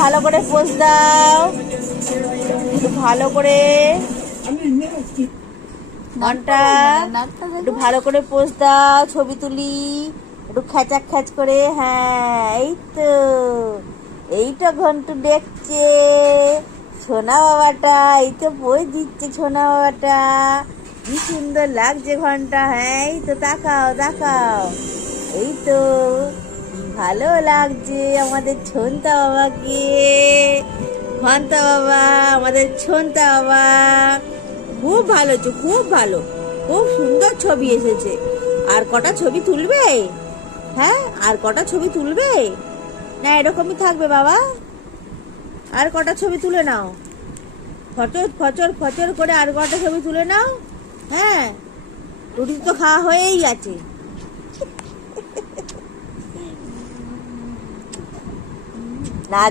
ভালো করে পোজ দাও, একটু ভালো করে ঘন্টা, একটু ভালো করে পোজ দাও, ছবি তুলি একটু খ্যাচাক খ্যাচ করে। হ্যাঁ, এই তো ঘন্টু দেখছে সোনা বাবাটা, এই তো পোজ দিচ্ছে সোনা বাবাটা, কি সুন্দর লাগছে ঘন্টা। হ্যাঁ, এই তো তাকাও তাকাও, এই তো ভালো লাগছে আমাদের ছন্তা বাবাকে। ঘন্টা বাবা, আমাদের ছন্তা বাবা খুব ভালো, খুব ভালো, খুব সুন্দর ছবি এসেছে। আর কটা ছবি তুলবে? হ্যাঁ, আর কটা ছবি তুলবে? না এরকমই থাকবে বাবা? আর কটা ছবি তুলে নাও, ফচর ফচর ফচর করে আর কটা ছবি তুলে নাও। হ্যাঁ, রুটি তো খাওয়া হয়েই আছে। নাচ